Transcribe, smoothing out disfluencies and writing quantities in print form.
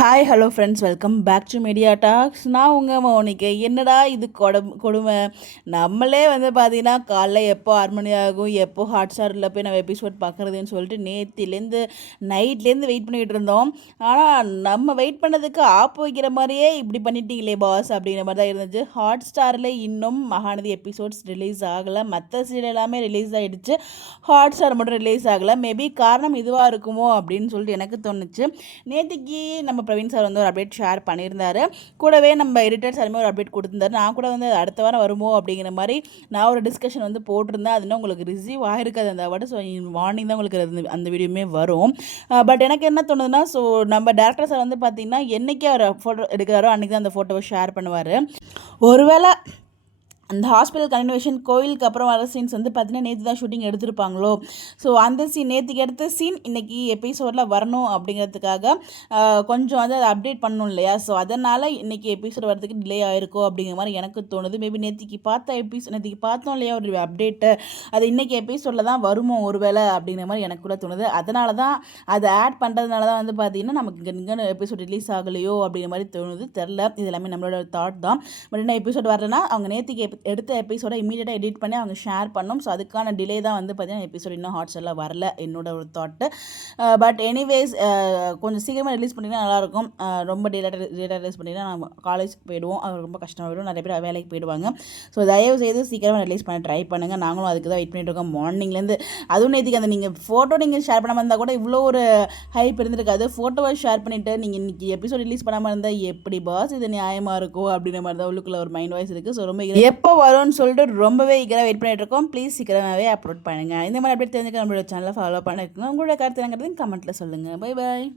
Hi hello friends, welcome back to Media Talks. நான் உங்கள் மௌனிக்கு. என்னடா இது கொடுமை. நம்மளே பார்த்தீங்கன்னா காலைல எப்போ 6 மணி ஆகும், எப்போ ஹாட் ஸ்டாரில் போய் நம்ம எபிசோட் பார்க்குறதுன்னு சொல்லிட்டு நேற்றுலேருந்து நைட்லேருந்து வெயிட் பண்ணிகிட்டு இருந்தோம். ஆனால் நம்ம வெயிட் பண்ணதுக்கு ஆப்பு வைக்கிற மாதிரியே இப்படி பண்ணிட்டீங்களே பாஸ் அப்படிங்கிற மாதிரி தான் இருந்துச்சு. ஹாட் ஸ்டாரில் இன்னும் மகாநதி எபிசோட்ஸ் ரிலீஸ் ஆகலை. மற்ற சீரியல் எல்லாமே ரிலீஸ் ஆகிடுச்சு, ஹாட் ஸ்டார் மட்டும் ரிலீஸ் ஆகலை. மேபி காரணம் இதுவாக இருக்குமோ அப்படின்னு சொல்லிட்டு எனக்கு தோணுச்சு. நேற்றுக்கு நம்ம பிரவீன் சார் ஒரு அப்டேட் ஷேர் பண்ணியிருந்தாரு. கூடவே நம்ம எடிட்டர் சாருமே ஒரு அப்டேட் கொடுத்துருந்தாரு. நான் கூட அடுத்த வாரம் வருமோ அப்படிங்கிற மாதிரி நான் ஒரு டிஸ்கஷன் போட்டிருந்தேன். அது உங்களுக்கு ரிசீவ் ஆகிருக்காது அந்த அவார்டு. ஸோ மார்னிங் தான் உங்களுக்கு அந்த வீடியோமே வரும். பட் எனக்கு என்ன தோணுதுன்னா, ஸோ நம்ம டேரக்டர் சார் பார்த்தீங்கன்னா என்றைக்கு அவர் ஃபோட்டோ எடுக்கிறாரோ அன்றைக்கி தான் அந்த ஃபோட்டோவை ஷேர் பண்ணுவார். ஒருவேளை அந்த ஹாஸ்பிட்டல் கன்டினியூஷன் கோயிலுக்கு அப்புறம் வர சீன்ஸ் பார்த்தீங்கன்னா நேற்று தான் ஷூட்டிங் எடுத்திருப்பாங்களோ. ஸோ அந்த சீன் நேற்றுக்கு எடுத்த சீன் இன்றைக்கி எபிசோடில் வரணும் அப்படிங்கிறதுக்காக கொஞ்சம் அதை அப்டேட் பண்ணணும் இல்லையா. ஸோ அதனால் இன்றைக்கி எபிசோட் வரதுக்கு டிலே ஆகிருக்கோ அப்படிங்கிற மாதிரி எனக்கு தோணுது. மேபி நேற்றுக்கு பார்த்தோம் இல்லையா ஒரு அப்டேட்டு, அது இன்றைக்கி எபிசோடில் தான் வருமோ ஒரு வேளை அப்படிங்கிற மாதிரி எனக்கு கூட தோணுது. அதனால தான் அதை ஆட் பண்ணுறதுனால தான் பார்த்தீங்கன்னா நமக்கு இங்கே எபிசோட் ரிலீஸ் ஆகலையோ அப்படிங்கிற மாதிரி தோணுது. தெரில, இது எல்லாமே நம்மளோட தாட் தான். பட் என்ன எபிசோட் வரலன்னா அவங்க நேற்றுக்கு எடுத்த எபிசோட இமீடியட்டாக எடிட் பண்ணி அவங்க ஷேர் பண்ணோம். ஸோ அதுக்கான டிலே தான் பார்த்தீங்கன்னா எபிசோட் இன்னும் ஹாட் ஸ்டாரில் வரல, என்னோட ஒரு தாட்டு. பட் எனிவேஸ் கொஞ்சம் சீக்கிரமாக ரிலீஸ் பண்ணிங்கன்னா நல்லாயிருக்கும். ரொம்ப டேட்டாக ரிலீஸ் பண்ணிங்கன்னா நம்ம காலேஜ் போயிடுவோம், அது ரொம்ப கஷ்டமாகிடும், நிறைய பேர் வேலைக்கு போயிடுவாங்க. ஸோ தயவு செய்து சீக்கிரமாக ரிலீஸ் பண்ண ட்ரை பண்ணுங்கள். நாங்களும் அதுக்கு தான் வெயிட் பண்ணிட்டு இருக்கோம் மார்னிங்லேருந்து. அதுவும் நேற்றுக்கு அந்த நீங்கள் ஃபோட்டோ நீங்கள் ஷேர் பண்ணாமல் இருந்தால் கூட இவ்வளோ ஒரு ஹைப் இருந்திருக்காது. ஃபோட்டோவை ஷேர் பண்ணிவிட்டு நீங்கள் இன்றைக்கி எபிசோட் ரிலீஸ் பண்ணாமல் இருந்தால் எப்படி பாஸ் இது நியாயமாக இருக்கும் அப்படின்ற மாதிரி தான் உள்ளுக்குள்ள ஒரு மைண்ட் வாய்ஸ் இருக்குது. ஸோ ரொம்ப எப்போ வரும்னு சொல்லிட்டு ரொம்பவே ஈகராக வெயிட் பண்ணிட்டு இருக்கோம். ப்ளீஸ் சீக்கிரமாகவே அப்லோட் பண்ணுங்கள். இந்த மாதிரி அப்டேட் தெரிஞ்சுக்க நம்மளோட சேனலை ஃபாலோ பண்ணிருக்கோங்க. உங்களோட கருத்து என்னங்கிறது கமெண்ட்டில் சொல்லுங்கள். Bye bye.